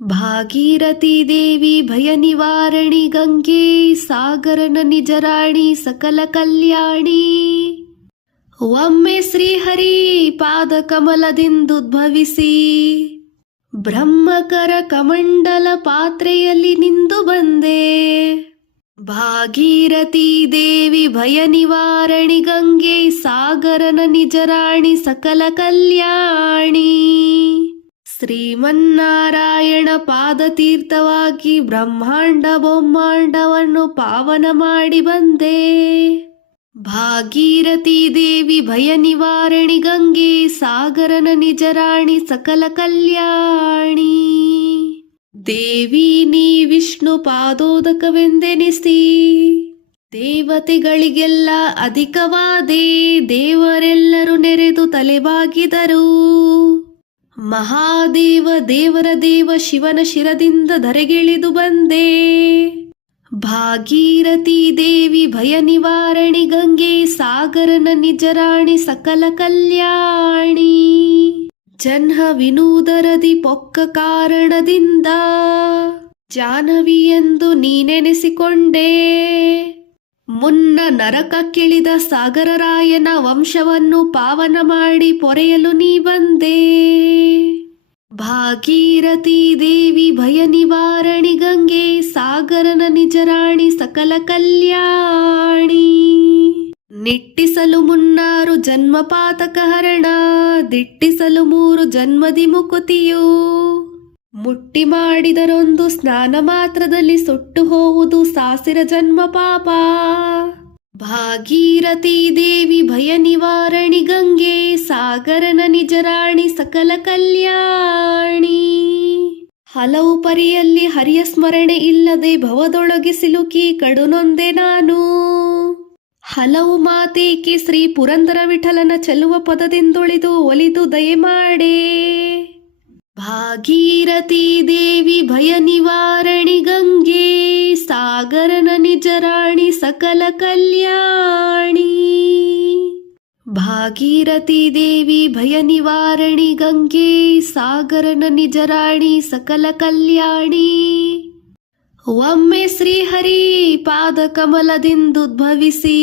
ಭಾಗೀರಥಿ ದೇವಿ ಭಯ ನಿವಾರಣಿ ಗಂಗೆ ಸಾಗರನ ನಿಜರಾಣಿ ಸಕಲ ಕಲ್ಯಾಣಿ. ಒಮ್ಮೆ ಶ್ರೀಹರಿ ಪಾದ ಕಮಲದಿಂದುದ್ಭವಿಸಿ ಬ್ರಹ್ಮಕರ ಕಮಂಡಲ ಪಾತ್ರೆಯಲ್ಲಿ ನಿಂದು ಬಂದೆ. ಭಾಗೀರಥಿ ದೇವಿ ಭಯ ನಿವಾರಣಿ ಗಂಗೆ ಸಾಗರನ ನಿಜರಾಣಿ ಸಕಲ ಕಲ್ಯಾಣಿ. ಶ್ರೀಮನ್ನಾರಾಯಣ ಪಾದತೀರ್ಥವಾಗಿ ಬ್ರಹ್ಮಾಂಡ ಬ್ರಹ್ಮಾಂಡವನ್ನು ಪಾವನ ಮಾಡಿ ಬಂದೆ. ಭಾಗೀರಥಿ ದೇವಿ ಭಯ ನಿವಾರಣಿ ಗಂಗೆ ಸಾಗರನ ನಿಜರಾಣಿ ಸಕಲ ಕಲ್ಯಾಣಿ. ದೇವಿ ನೀ ವಿಷ್ಣು ಪಾದೋದಕವೆಂದೆನಿಸಿ ದೇವತೆಗಳಿಗೆಲ್ಲ ಅಧಿಕವಾದೆ. ದೇವರೆಲ್ಲರೂ ನೆರೆದು ತಲೆಬಾಗಿದರು. ಮಹಾದೇವ ದೇವರ ದೇವ ಶಿವನ ಶಿರದಿಂದ ಧರೆಗಿಳಿದು ಬಂದೆ. ಭಾಗೀರಥಿ ದೇವಿ ಭಯ ನಿವಾರಣಿ ಗಂಗೆ ಸಾಗರನ ನಿಜರಾಣಿ ಸಕಲ ಕಲ್ಯಾಣಿ. ಜನ್ಹ ವಿನೂದರದಿ ಪೊಕ್ಕ ಕಾರಣದಿಂದ ಜಾಹ್ನವಿ ಎಂದು ನೀನೆನೆಸಿಕೊಂಡೆ. ಮುನ್ನ ನರಕಕ್ಕಿಳಿದ ಸಾಗರರಾಯನ ವಂಶವನ್ನು ಪಾವನ ಮಾಡಿ ಪೊರೆಯಲು ನೀ ಬಂದೆ. ಭಾಗೀರಥಿ ದೇವಿ ಭಯ ನಿವಾರಣಿ ಗಂಗೆ ಸಾಗರನ ನಿಜರಾಣಿ ಸಕಲ ಕಲ್ಯಾಣಿ. ನಿಟ್ಟಿಸಲು ಮುನ್ನಾರು ಜನ್ಮ ಪಾತಕ ಹರಣ, ದಿಟ್ಟಿಸಲು 3 ಜನ್ಮದಿ ಮುಕುತಿಯು. ಮುಟ್ಟಿ ಮಾಡಿದರೊಂದು ಸ್ನಾನ ಮಾತ್ರದಲ್ಲಿ ಸುಟ್ಟು ಹೋವುದು ಸಾಸಿರ ಜನ್ಮ ಪಾಪ. ಭಾಗೀರಥಿ ದೇವಿ ಭಯ ನಿವಾರಣಿ ಗಂಗೆ ಸಾಗರನ ನಿಜರಾಣಿ ಸಕಲ ಕಲ್ಯಾಣಿ. ಹಲವು ಪರಿಯಲ್ಲಿ ಹರಿಯ ಸ್ಮರಣೆ ಇಲ್ಲದೆ ಭವದೊಳಗೆ ಸಿಲುಕಿ ಕಡುನೊಂದೆ ನಾನು. ಹಲವು ಮಾತೇಕೆ ಶ್ರೀ ಪುರಂದರ ವಿಠಲನ ಚೆಲುವ ಪದದಿಂದೊಳಿದು ಒಲಿದು ದಯಮಾಡೆ. ಭಾಗೀರಥಿ ದೇವಿ ಭಯ ನಿವಾರಣಿ ಗಂಗೆ ಸಾಗರನ ನಿಜರಾಣಿ ಸಕಲ ಕಲ್ಯಾಣಿ. ಭಾಗೀರಥಿ ದೇವಿ ಭಯ ನಿವಾರಣಿ ಗಂಗೆ ಸಾಗರನ ನಿಜರಾಣಿ ಸಕಲ ಕಲ್ಯಾಣಿ. ಒಮ್ಮೆ ಶ್ರೀಹರಿ ಪಾದ ಕಮಲದಿಂದುದ್ಭವಿಸಿ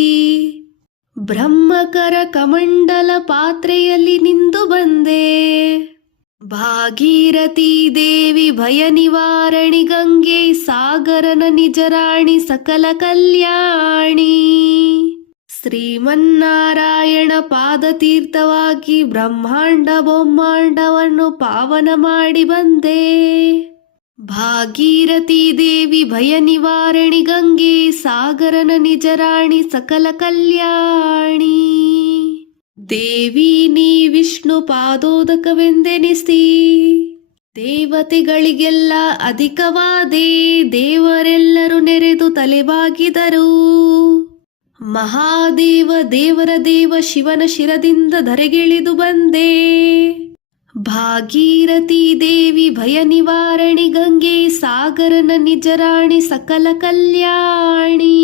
ಬ್ರಹ್ಮಕರ ಕಮಂಡಲ ಪಾತ್ರೆಯಲ್ಲಿ ನಿಂದು ಬಂದೆ. ಭಾಗೀರಥಿ ದೇವಿ ಭಯ ನಿವಾರಣಿ ಗಂಗೆ ಸಾಗರನ ನಿಜರಾಣಿ ಸಕಲ ಕಲ್ಯಾಣಿ. ಶ್ರೀಮನ್ನಾರಾಯಣ ಪಾದತೀರ್ಥವಾಗಿ ಬ್ರಹ್ಮಾಂಡ ಬ್ರಹ್ಮಾಂಡವನ್ನು ಪಾವನ ಮಾಡಿ ಬಂದೆ. ಭಾಗೀರಥಿ ದೇವಿ ಭಯ ನಿವಾರಣಿ ಗಂಗೆ ಸಾಗರನ ನಿಜರಾಣಿ ಸಕಲ ಕಲ್ಯಾಣಿ. ದೇವಿ ನೀ ವಿಷ್ಣು ಪಾದೋದಕವೆಂದೆನಿಸಿ ದೇವತೆಗಳಿಗೆಲ್ಲ ಅಧಿಕವಾದೆ. ದೇವರೆಲ್ಲರೂ ನೆರೆದು ತಲೆಬಾಗಿದರು. ಮಹಾದೇವ ದೇವರ ದೇವ ಶಿವನ ಶಿರದಿಂದ ಧರೆಗಿಳಿದು ಬಂದೆ. ಭಾಗೀರಥಿ ದೇವಿ ಭಯ ನಿವಾರಣಿ ಗಂಗೆ ಸಾಗರನ ನಿಜರಾಣಿ ಸಕಲ ಕಲ್ಯಾಣಿ.